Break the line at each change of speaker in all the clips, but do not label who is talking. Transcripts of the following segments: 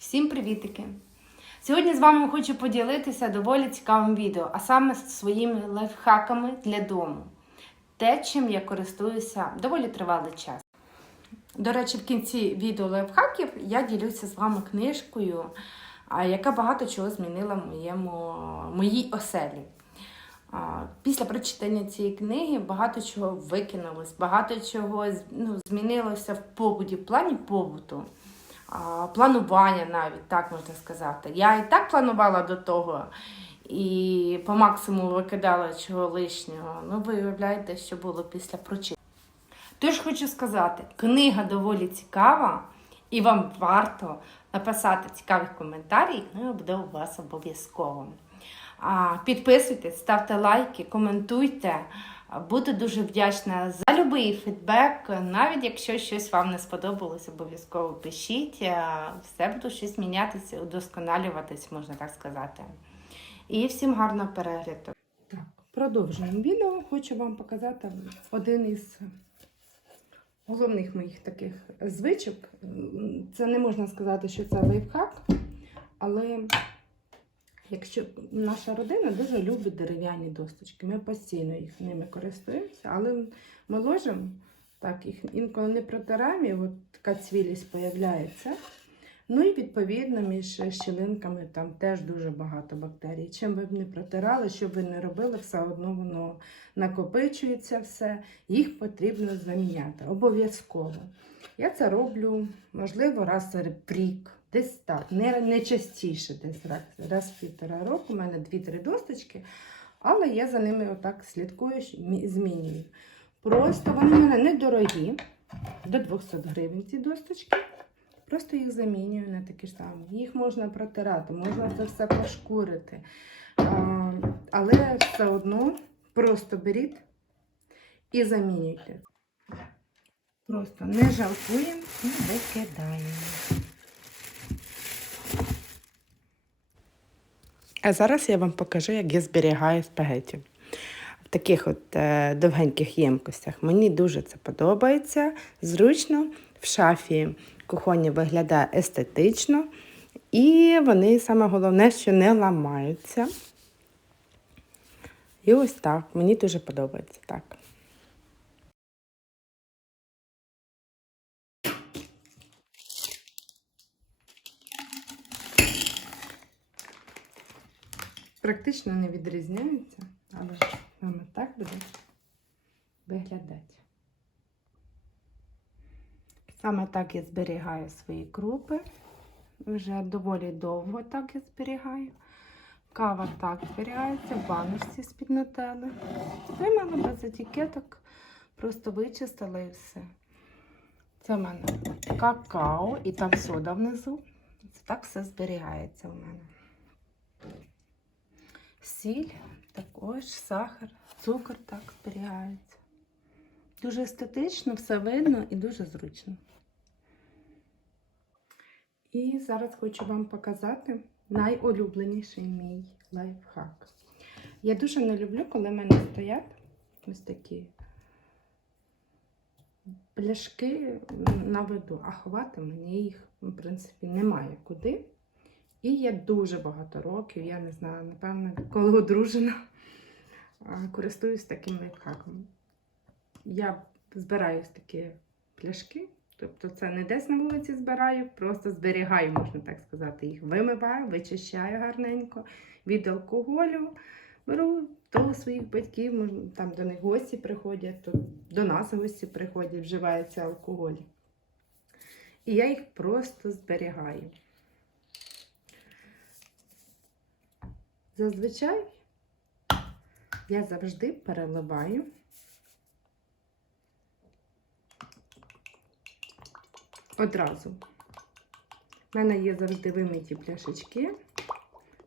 Всім привітики! Сьогодні з вами хочу поділитися доволі цікавим відео, а саме своїми лайфхаками для дому. Те, чим я користуюся доволі тривалий час. До речі, в кінці відео лайфхаків я ділюся з вами книжкою, яка багато чого змінила в моєму, моїй оселі. Після прочитання цієї книги багато чого викинулось, багато чого ну, змінилося в побуті, в плані побуту, планування навіть, так можна сказати. Я і так планувала до того і по максимуму викидала чого лишнього. Ну, ви уявляєте, що було після прочитання. Тож хочу сказати, книга доволі цікава, і вам варто написати цікаві коментарі, книга буде у вас обов'язково. Підписуйтесь, ставте лайки, коментуйте. Буду дуже вдячна за будь-який фідбек. Навіть якщо щось вам не сподобалось, обов'язково пишіть. Все буде щось мінятися, удосконалюватись, можна так сказати. І всім гарного перегляду. Так, продовжуємо відео. Хочу вам показати один із головних моїх таких звичок. Це не можна сказати, що це лайфхак, але якщо наша родина дуже любить дерев'яні досточки, ми постійно їх ними користуємося, але ми ложимо, так, їх інколи не протираємо, і от така цвілість появляється. Ну і відповідно між щілинками там теж дуже багато бактерій. Чим ви б не протирали, що б ви не робили, все одно воно накопичується все, їх потрібно заміняти. Обов'язково. Я це роблю, можливо, раз рік, десь так, не, не частіше, десь раз, раз в півтора року. У мене дві-три досточки, але я за ними отак слідкую, змінюю. Просто вони в мене недорогі, до 200 гривень ці досточки. Просто їх замінюю на такі ж самі. Їх можна протирати, можна це все пошкурити. А, але все одно просто беріть і замінюйте. Просто не жалкуємо і викидаємо.
А зараз я вам покажу, як я зберігаю спагеті. В таких от е, довгеньких ємкостях. Мені дуже це подобається. Зручно, в шафі кухонні виглядає естетично. І вони саме головне, що не ламаються. І ось так. Мені дуже подобається так.
Практично не відрізняються, але саме так буде виглядати. Саме так я зберігаю свої крупи. Вже доволі довго так я зберігаю. Кава так зберігається в баночці з-під нутелли. Вимила без етикеток, просто вичистила і все. Це в мене какао і там сода внизу. Це так все зберігається в мене. Сіль, також сахар, цукор так зберігається. Дуже естетично, все видно і дуже зручно. І зараз хочу вам показати найулюбленіший мій лайфхак. Я дуже не люблю, коли в мене стоять ось такі пляшки на виду, а ховати мені їх, в принципі, немає куди. І я дуже багато років, я не знаю, напевно, коли одружена, користуюсь таким лайфхаком. Я збираю такі пляшки, тобто це не десь на вулиці збираю, просто зберігаю, можна так сказати, їх вимиваю, вичищаю гарненько від алкоголю. Беру до своїх батьків, там до них гості приходять, то до нас гості приходять, вживається алкоголь. І я їх просто зберігаю. Зазвичай я завжди переливаю одразу. У мене є завжди вимиті пляшечки.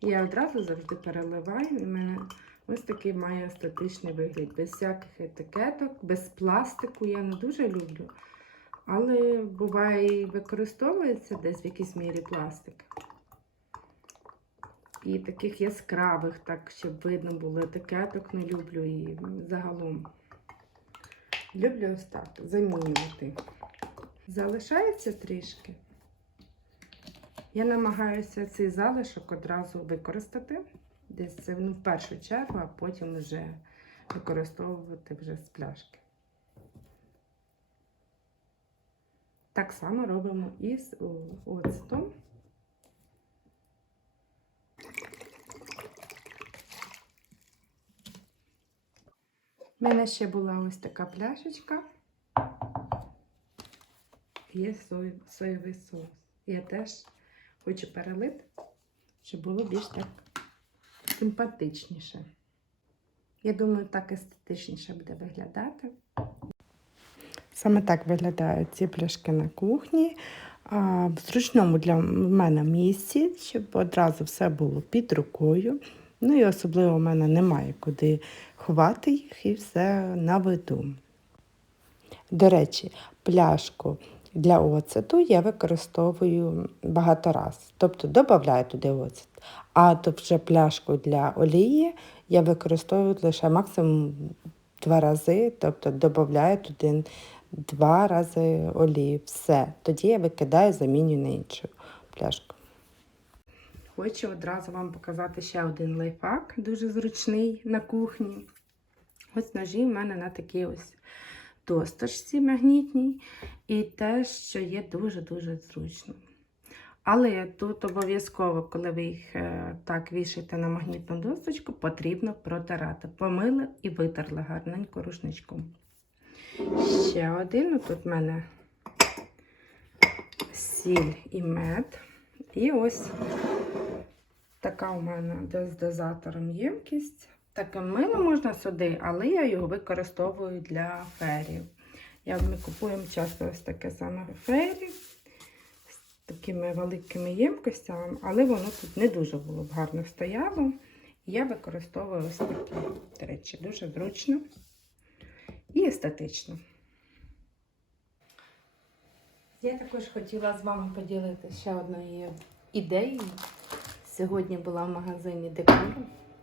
Я одразу завжди переливаю. І в мене ось такий має естетичний вигляд. Без всяких етикеток, без пластику. Я не дуже люблю. Але буває і використовується десь в якійсь мірі пластик. І таких яскравих, так, щоб видно було етикеток, не люблю і загалом. Люблю ось так замінювати. Залишається трішки. Я намагаюся цей залишок одразу використати. Десь це ну, в першу чергу, а потім вже використовувати вже з пляшки. Так само робимо і з о- оцтом. У мене ще була ось така пляшечка. Є сой, соєвий соус. Я теж хочу перелити, щоб було більш так симпатичніше. Я думаю, так естетичніше буде виглядати. Саме так виглядають ці пляшки на кухні. В зручному для мене місці, щоб одразу все було під рукою. Ну і особливо в мене немає куди ховати їх і все на виду. До речі, пляшку для оцету я використовую багато раз. Тобто додаю туди оцет. А то вже пляшку для олії я використовую лише максимум два рази, тобто додаю туди два рази олії. Все. Тоді я викидаю, замінюю на іншу пляшку. Хочу одразу вам показати ще один лайфхак, дуже зручний на кухні. Ось ножі в мене на такій ось досточці магнітній. І те, що є дуже-дуже зручно. Але тут обов'язково, коли ви їх е, так вішаєте на магнітну досточку, потрібно протирати. Помили і витерли гарненько рушничком. Ще один. Ну, Тут в мене сіль і мед. І ось така у мене з дозатором ємкість. Таке мило можна сюди, але я його використовую для ферів. Я, ми купуємо часто ось таке саме фері з такими великими ємкостями, але воно тут не дуже було б гарно стояло. Я використовую ось таке. До речі, дуже зручно і естетично. Я також хотіла з вами поділитися ще одною ідеєю. Сьогодні була в магазині декору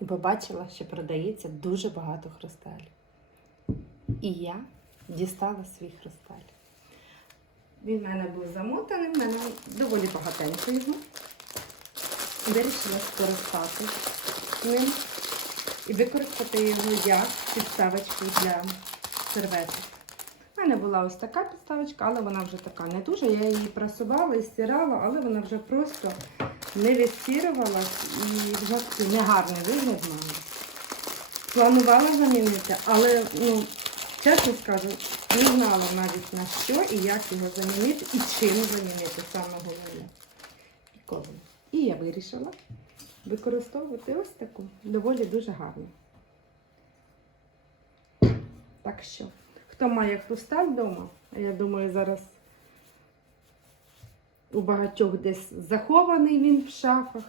і побачила, що продається дуже багато хрусталів. І я дістала свій хрусталь. Він в мене був замотаний, в мене доволі багатенько його. Вирішила скористати ним і використати його як підставочку для серветок. У мене була ось така підставочка, але вона вже така не дуже. Я її прасувала і стирала, але вона вже просто не відстірувалась і вже такий негарний вигляд мала. Планувала замінити, але, ну, чесно скажу, не знала навіть на що і як його замінити, і чим замінити саме головне. І. І я вирішила використовувати ось таку доволі дуже гарну. Так що, хто має хрусталь вдома, я думаю, зараз у багатьох десь захований він в шафах.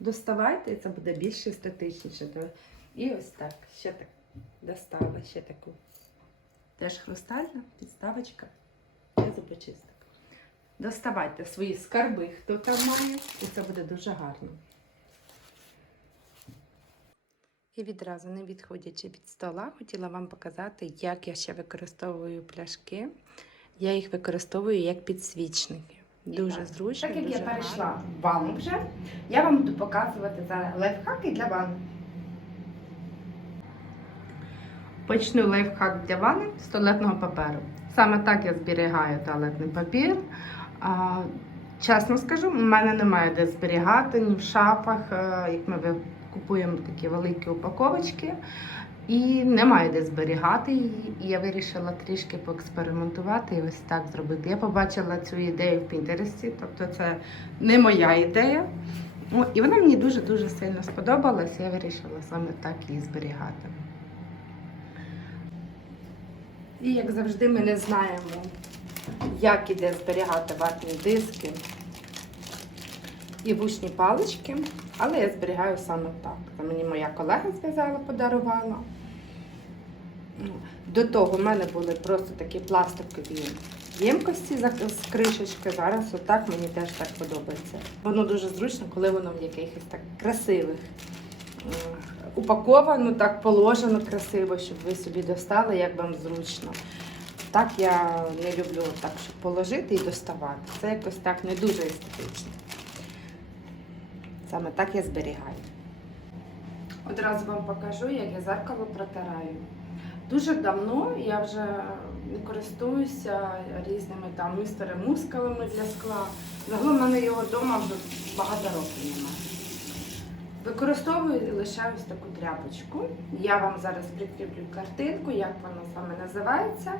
Доставайте, це буде більш естетичніше. І ось так, ще так достала ще таку. Теж хрустальна підставочка для зубочисток. Доставайте свої скарби, хто там має, і це буде дуже гарно. І відразу, не відходячи від стола, хотіла вам показати, як я ще використовую пляшки. Я їх використовую як підсвічники. Дуже зручно.
Так як
дуже
я перейшла в ванну вже, я вам буду показувати зараз лайфхаки для ванни. Почну лайфхак для ванни з туалетного паперу. Саме так я зберігаю туалетний папір. А, чесно скажу, в мене немає де зберігати ні в шафах, е, як ми купуємо такі великі упаковочки. І немає де зберігати її. І я вирішила трішки поекспериментувати і ось так зробити. Я побачила цю ідею в Пінтересті, тобто це не моя ідея. І вона мені дуже-дуже сильно сподобалась, я вирішила саме так її зберігати. І як завжди, ми не знаємо, як іде зберігати ватні диски і вушні палички, але я зберігаю саме так. Це мені моя колега зв'язала, подарувала. Ну, До того в мене були просто такі пластикові ємкості з кришечки. Зараз отак мені теж так подобається. Воно дуже зручно, коли воно в якихось так красивих. е, Упаковано, так положено красиво, щоб ви собі достали, як вам зручно. Так я не люблю так, щоб положити і доставати. Це якось так не дуже естетично.
Саме так я зберігаю. Одразу вам покажу, як я зеркало протираю. Дуже давно я вже користуюся різними там містери для скла. Загалом в мене його вдома вже багато років немає. Використовую лише ось таку тряпочку. Я вам зараз прикріплю картинку, як вона саме називається.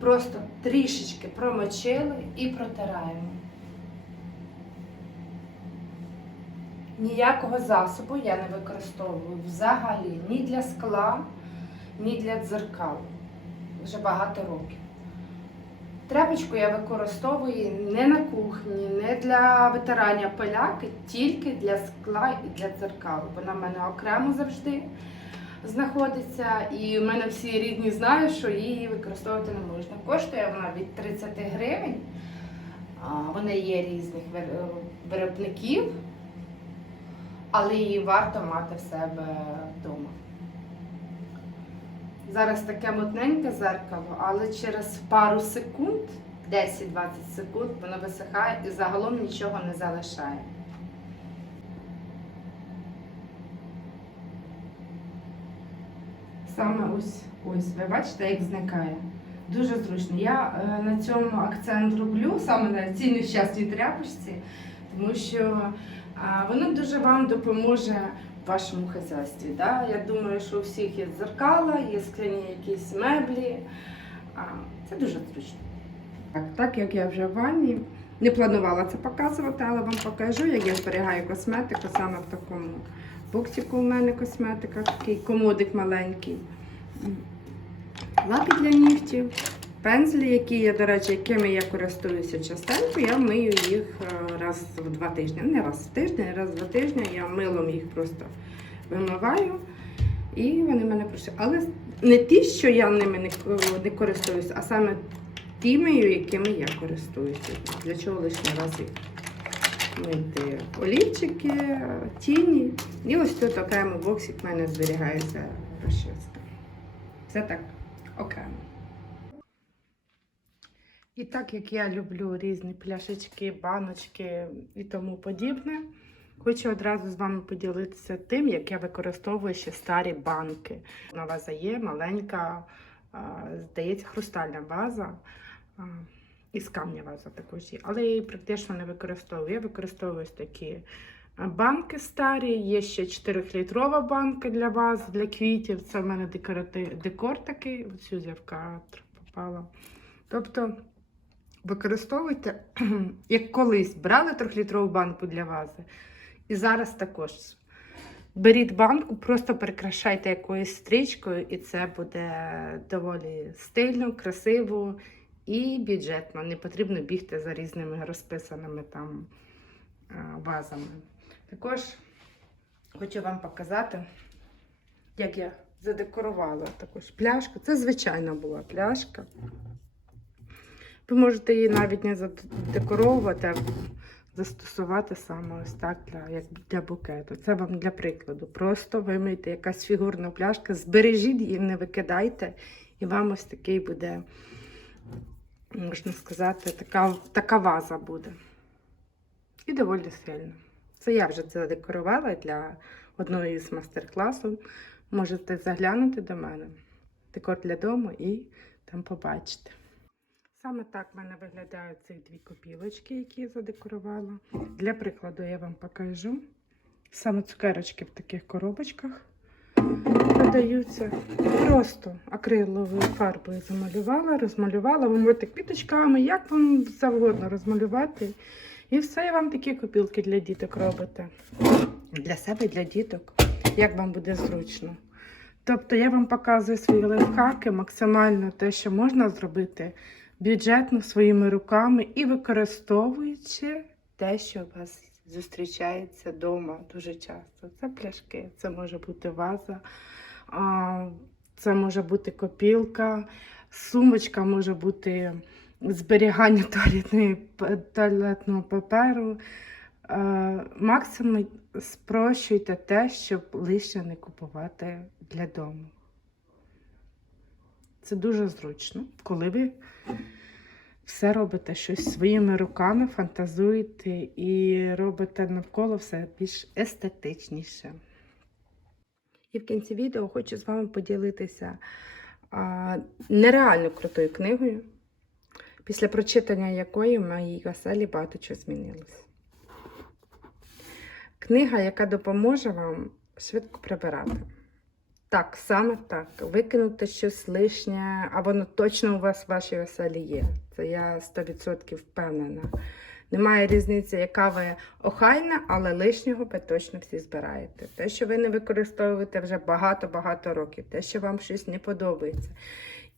Просто трішечки промочили і протираємо. Ніякого засобу я не використовую взагалі ні для скла, ні для дзеркал. Вже багато років. Тряпочку я використовую не на кухні, не для витирання пиляки, тільки для скла і для дзеркал. Вона в мене окремо завжди знаходиться, і в мене всі рідні знають, що її використовувати не можна. Коштує вона від 30 гривень. Вони є різних виробників, але її варто мати в себе вдома. Зараз таке мутненьке зеркало, але через пару секунд, 10-20 секунд, воно висихає і загалом нічого не залишає. Саме ось ось, ви бачите, як зникає. Дуже зручно. Я е, на цьому акцент роблю, саме на цій нещасній тряпочці, тому що воно дуже вам допоможе в вашому хазяйстві. Да? Я думаю, що у всіх є дзеркала, є скляні якісь меблі. Це дуже зручно. Так, так як я вже в ванні, не планувала це показувати, але вам покажу, як я зберігаю косметику саме в такому боксику у мене косметика, такий комодик маленький. Лапи для нігтів, пензлі, які я, до речі, якими я користуюся частенько, я мию їх е, раз в два тижні. Не раз в тиждень, раз в два тижні. Я милом їх просто вимиваю. І вони мене пройшли. Але не ті, що я ними не, не користуюся, а саме тими, якими я користуюся. Для чого лишній раз їх мити олівчики, тіні. І ось тут окремо боксик в мене зберігається розчіска. Це так окремо. І так як я люблю різні пляшечки, баночки і тому подібне, хочу одразу з вами поділитися тим, як я використовую ще старі банки. На ваза є маленька, здається, хрустальна ваза. Із камня ваза також є, але я її практично не використовую. Я використовую ось такі банки старі, є ще 4-літрова банка для ваз, для квітів. Це в мене декорати... декор такий, оцю зявка попала. Тобто використовуйте, як колись брали 3-літрову банку для вази, і зараз також. Беріть банку, просто прикрашайте якоюсь стрічкою, і це буде доволі стильно, красиво і бюджетно. Не потрібно бігти за різними розписаними там вазами. Також хочу вам показати, як я задекорувала також пляшку. Це звичайна була пляшка. Ви можете її навіть не задекоровувати, а застосувати саме ось так для, як для букету. Це вам для прикладу. Просто вимийте якась фігурна пляшка, збережіть її, не викидайте, і вам ось такий буде, можна сказати, така, така ваза буде. І доволі сильно. Це я вже це декорувала для одного із мастер-класів. Можете заглянути до мене. Декор для дому і там побачите. Саме так в мене виглядають ці дві копілочки, які я задекорувала. Для прикладу я вам покажу. Саме цукерочки в таких коробочках продаються. Просто акриловою фарбою замалювала, розмалювала. Ви можете квіточками, як вам завгодно розмалювати. І все, і вам такі копілки для діток робите. Для себе, для діток, як вам буде зручно. Тобто я вам показую свої лайфхаки, максимально те, що можна зробити бюджетно своїми руками і використовуючи те, що у вас зустрічається вдома дуже часто. Це пляшки, це може бути ваза, це може бути копілка, сумочка може бути зберігання туалетного паперу. Е, Максимум спрощуйте те, щоб лише не купувати для дому. Це дуже зручно, коли ви все робите щось своїми руками, фантазуєте і робите навколо все більш естетичніше. І в кінці відео хочу з вами поділитися а, нереально крутою книгою, після прочитання якої в моїй оселі багато чого змінилось. Книга, яка допоможе вам швидко прибирати. Так, саме так. Викинути щось лишнє, а воно точно у вас в вашій оселі є. Це я 100% впевнена. Немає різниці, яка ви охайна, але лишнього ви точно всі збираєте. Те, що ви не використовуєте вже багато-багато років, те, що вам щось не подобається.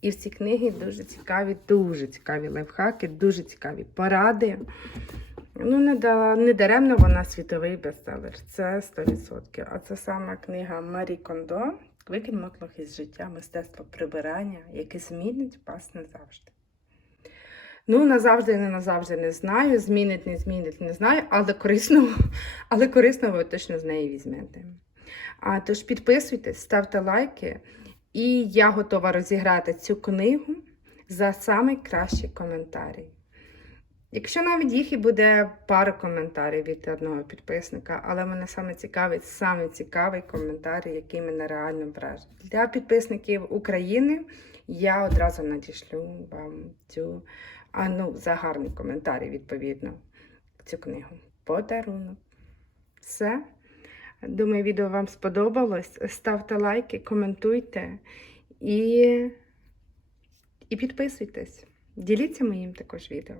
І в цій книгі дуже цікаві, дуже цікаві лайфхаки, дуже цікаві поради. Ну, не, да, не даремно вона світовий бестселер. Це 100%. А це саме книга Марі Кондо Викинь мотлох із життя, мистецтво прибирання, яке змінить вас назавжди. Ну, назавжди, не назавжди не знаю. Змінить, не змінить, не знаю, але корисно, але корисно ви точно з неї візьмете. А тож підписуйтесь, ставте лайки, і я готова розіграти цю книгу за найкращий коментарій. Якщо навіть їх і буде пара коментарів від одного підписника, але мене саме цікавить саме цікавий коментар, який мене реально вражить. Для підписників України я одразу надішлю вам цю а, ну, за гарний коментар, відповідно, цю книгу. Подарунок. Все. Думаю, відео вам сподобалось. Ставте лайки, коментуйте і, і підписуйтесь. Діліться моїм також відео.